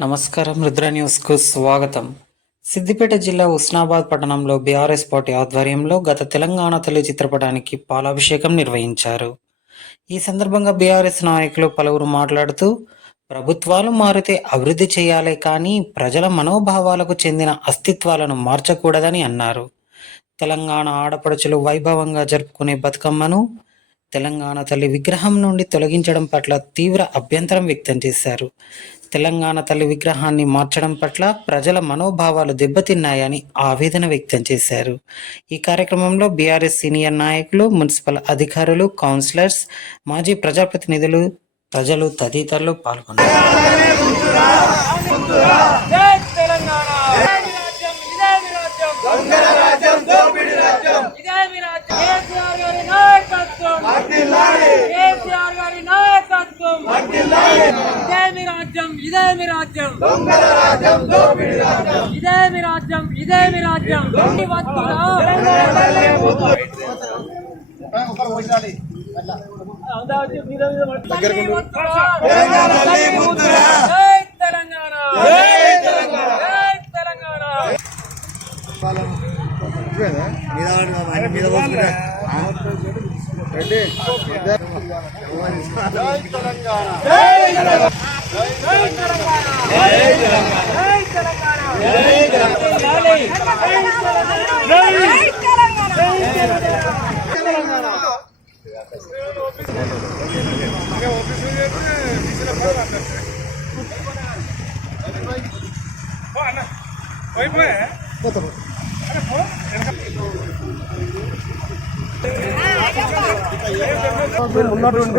నమస్కారం రుద్ర న్యూస్కు స్వాగతం. సిద్దిపేట జిల్లా ఉస్నాబాద్ పట్టణంలో బీఆర్ఎస్ పార్టీ ఆధ్వర్యంలో గత తెలంగాణ తల్లి చిత్రపటానికి పాలాభిషేకం నిర్వహించారు. ఈ సందర్భంగా బీఆర్ఎస్ నాయకులు పలువురు మాట్లాడుతూ ప్రభుత్వాలు మారితే అభివృద్ధి చేయాలే కానీ ప్రజల మనోభావాలకు చెందిన అస్తిత్వాలను మార్చకూడదని అన్నారు. తెలంగాణ ఆడపడుచులు వైభవంగా జరుపుకునే బతుకమ్మను తెలంగాణ తల్లి విగ్రహం నుండి తొలగించడం పట్ల తీవ్ర అభ్యంతరం వ్యక్తం చేశారు. తెలంగాణ తల్లి విగ్రహాన్ని మార్చడం పట్ల ప్రజల మనోభావాలు దెబ్బతిన్నాయని ఆవేదన వ్యక్తం చేశారు. ఈ కార్యక్రమంలో బీఆర్ఎస్ సీనియర్ నాయకులు మున్సిపల్ అధికారులు కౌన్సిలర్స్ మాజీ ప్రజాప్రతినిధులు ప్రజలు తదితరులు పాల్గొన్నారు జై తెలంగాణ రాజ్యం ఇదే మీ రాజ్యం దొంగల రాజ్యం దోపిడి రాజ్యం ఇదే మీ రాజ్యం కేసీఆర్ గారి నాయకత్వం కేసీఆర్ గారి నాయకత్వం ఇదే మీ రాజ్యం ఇదే మీ రాజ్యం. దొంగల రాజ్యం దోపిడి రాజ్యం ఇదే మీ రాజ్యం. ఇదే మీ రాజ్యం దొంగి వత్తులా తల్లి వత్తులా జై తెలంగాణ. పోయిపోయా ఉన్నటువంటి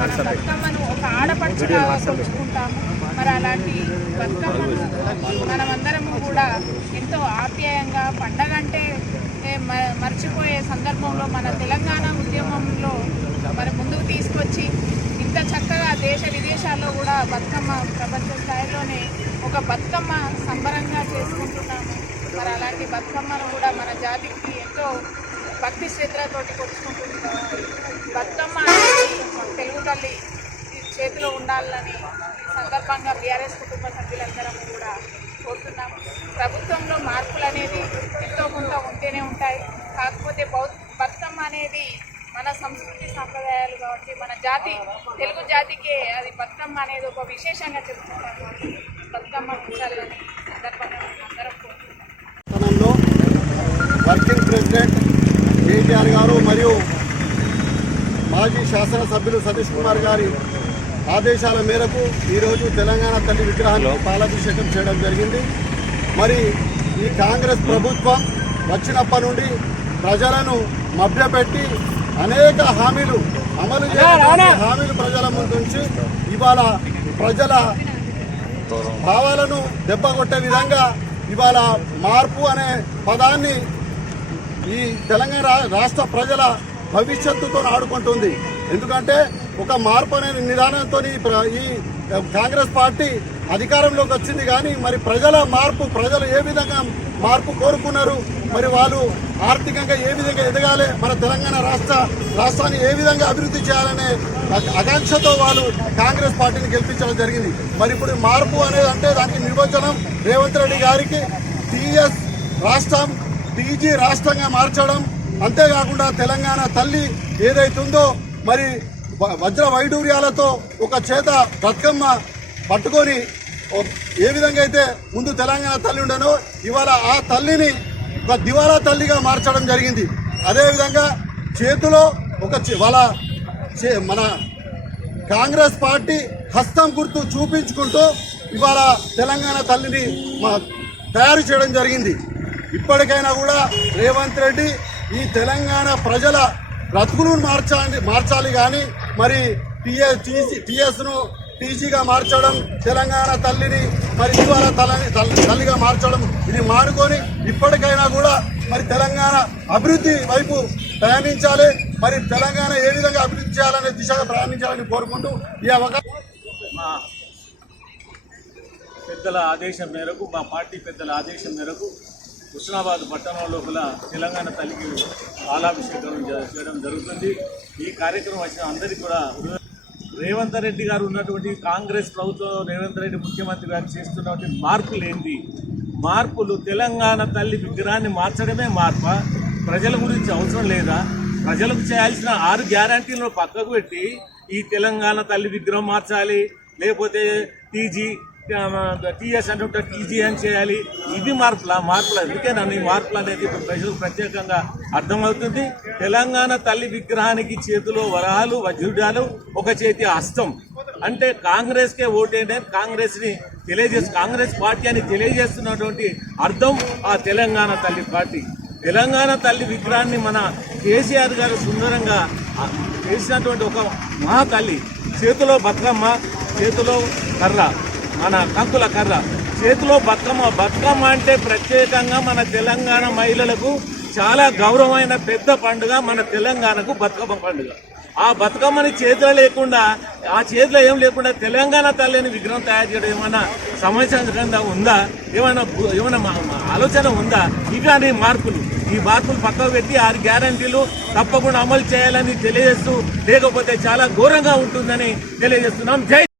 బతుకమ్మను ఒక ఆడపడుచుగా కొలుచుకుంటాము. మరి అలాంటి బతుకమ్మను మనమందరము కూడా ఎంతో ఆప్యాయంగా పండగ అంటే మర్చిపోయే సందర్భంలో మన తెలంగాణ ఉద్యమంలో మరి ముందుకు తీసుకొచ్చి ఇంత చక్కగా దేశ విదేశాల్లో కూడా బతుకమ్మ ప్రపంచ స్థాయిలోనే ఒక బతుకమ్మ సంబరంగా చేసుకుంటున్నాము. మరి అలాంటి బతుకమ్మను కూడా మన జాతికి ఎంతో భక్తి శ్రద్ధలతోటి కొలుచుకుంటున్నాము బతుకమ్మ అనేది మన తెలుగు తల్లి చేతిలో ఉండాలని ఈ సందర్భంగా బీఆర్ఎస్ కుటుంబ సభ్యులందరం కూడా కోరుతున్నాం. ప్రభుత్వంలో మార్పులు అనేది ఎంతో కొంత ఉంటేనే ఉంటాయి. కాకపోతే బౌ- బతుకమ్మ అనేది మన సంస్కృతి సాంప్రదాయాలు కాబట్టి మన జాతి తెలుగు జాతికే అది బతుకమ్మ అనేది ఒక విశేషంగా చెప్తుంటాం కాబట్టి బతుకమ్మ ఉంచాలని సందర్భంగా అందరం కోరుతున్నాం వర్కింగ్ ప్రెసిడెంట్ కేటీఆర్ గారు మరియు మాజీ శాసనసభ్యులు సతీష్ కుమార్ గారి ఆదేశాల మేరకు ఈరోజు తెలంగాణ తల్లి విగ్రహానికి పాలాభిషేకం చేయడం జరిగింది. మరి ఈ కాంగ్రెస్ ప్రభుత్వం వచ్చినప్పటి నుండి ప్రజలను మభ్యపెట్టి అనేక హామీలు అమలు చేయాలని హామీలు ప్రజల ముందు ఉంచి ఇవాళ ప్రజల భావాలను దెబ్బకొట్టే విధంగా ఇవాళ మార్పు అనే పదాన్ని ఈ తెలంగాణ రాష్ట్ర ప్రజల భవిష్యత్తుతో ఆడుకుంటుంది. ఎందుకంటే ఒక మార్పు అనే నిదానంతో ఈ ప్ర- ఈ కాంగ్రెస్ పార్టీ అధికారంలోకి వచ్చింది కానీ మరి ప్రజల మార్పు ప్రజలు ఏ విధంగా మార్పు కోరుకున్నారు మరి వాళ్ళు ఆర్థికంగా ఏ విధంగా ఎదగాలి మన తెలంగాణ రాష్ట్ర రాష్ట్రాన్ని ఏ విధంగా అభివృద్ధి చేయాలనే ఆకాంక్షతో వాళ్ళు కాంగ్రెస్ పార్టీని గెలిపించడం జరిగింది. మరి ఇప్పుడు మార్పు అనేది అంటే దానికి నిర్వచనం రేవంత్ రెడ్డి గారికి టీఎస్ రాష్ట్రం టీజీ రాష్ట్రంగా మార్చడం అంతేకాకుండా తెలంగాణ తల్లి ఏదైతుందో మరి వజ్ర వైడూర్యాలతో ఒక చేత బతుకమ్మ పట్టుకొని ఏ విధంగా అయితే ముందు తెలంగాణ తల్లి ఉండనో ఇవాళ ఆ తల్లిని ఒక దివాలా తల్లిగా మార్చడం జరిగింది. అదేవిధంగా చేతిలో ఒక చే- వాళ్ళ చే- మన కాంగ్రెస్ పార్టీ హస్తం గుర్తు చూపించుకుంటూ ఇవాళ తెలంగాణ తల్లిని మా- తయారు చేయడం జరిగింది. ఇప్పటికైనా కూడా రేవంత్ రెడ్డి ఈ తెలంగాణ ప్రజల బ్రతుకులను మార్చాలి మార్చాలి కానీ మరి టీఎస్ టీసీ టీఎస్ను టీసీగా మార్చడం తెలంగాణ తల్లిని మరి ఇవాళ తల్లిని తల్లి- తల్లిగా మార్చడం ఇది మానుకొని ఇప్పటికైనా కూడా మరి తెలంగాణ అభివృద్ధి వైపు ప్రయాణించాలి. మరి తెలంగాణ ఏ విధంగా అభివృద్ధి చేయాలనే దిశగా ప్రయాణించాలని కోరుకుంటూ ఈ అవకాశం మా పెద్దల ఆదేశం మేరకు మా పార్టీ పెద్దల ఆదేశం మేరకు హుస్నాబాద్ పట్టణం లోపల తెలంగాణ తల్లికి పాలాభిషేకం చేయడం జరుగుతుంది. ఈ కార్యక్రమం వచ్చిన అందరికీ కూడా రేవంత్ రెడ్డి గారు ఉన్నటువంటి కాంగ్రెస్ ప్రభుత్వం రేవంత్ రెడ్డి ముఖ్యమంత్రి గారు చేస్తున్నటువంటి మార్పులు ఏంటి మార్పులు తెలంగాణ తల్లి విగ్రహాన్ని మార్చడమే మార్ప? ప్రజల గురించి అవసరం లేదా? ప్రజలకు చేయాల్సిన ఆరు గ్యారంటీలను పక్కకు పెట్టి ఈ తెలంగాణ తల్లి విగ్రహం మార్చాలి. లేకపోతే టీజీ టీఎస్ అంటే టీజీ చేయాలి? ఇవి మార్పుల మార్పులు. అందుకే నన్ను ఈ మార్పులు అనేది ఇప్పుడు ప్రజలకు ప్రత్యేకంగా అర్థమవుతుంది. తెలంగాణ తల్లి విగ్రహానికి చేతిలో వరాలు వజ్రుడాలు ఒక చేతి హస్తం అంటే కాంగ్రెస్కే కే కాంగ్రెస్ని తెలియజేస్తు కాంగ్రెస్ పార్టీ అని తెలియజేస్తున్నటువంటి అర్థం ఆ తెలంగాణ తల్లి పార్టీ. తెలంగాణ తల్లి విగ్రహాన్ని మన కేసీఆర్ గారు సుందరంగా చేసినటువంటి ఒక మహా తల్లి చేతిలో బతుకమ్మ చేతిలో కర్ర. మన కంకుల కర్ర. చేతిలో బతుకమ్మ. బతుకమ్మ అంటే ప్రత్యేకంగా మన తెలంగాణ మహిళలకు చాలా గౌరవమైన పెద్ద పండుగ మన తెలంగాణకు బతుకమ్మ పండుగ. ఆ బతుకమ్మని చేతిలో లేకుండా ఆ చేతిలో ఏం లేకుండా తెలంగాణ తల్లిని విగ్రహం తయారు చేయడం ఏమైనా సమస్యంగా ఉందా? ఏమైనా ఏమైనా ఆలోచన ఉందా? ఇవి అనే మార్పులు. ఈ మార్పులు పక్కకు పెట్టి ఆరు గ్యారంటీలు తప్పకుండా అమలు చేయాలని తెలియజేస్తూ లేకపోతే చాలా ఘోరంగా ఉంటుందని తెలియజేస్తున్నాం. జై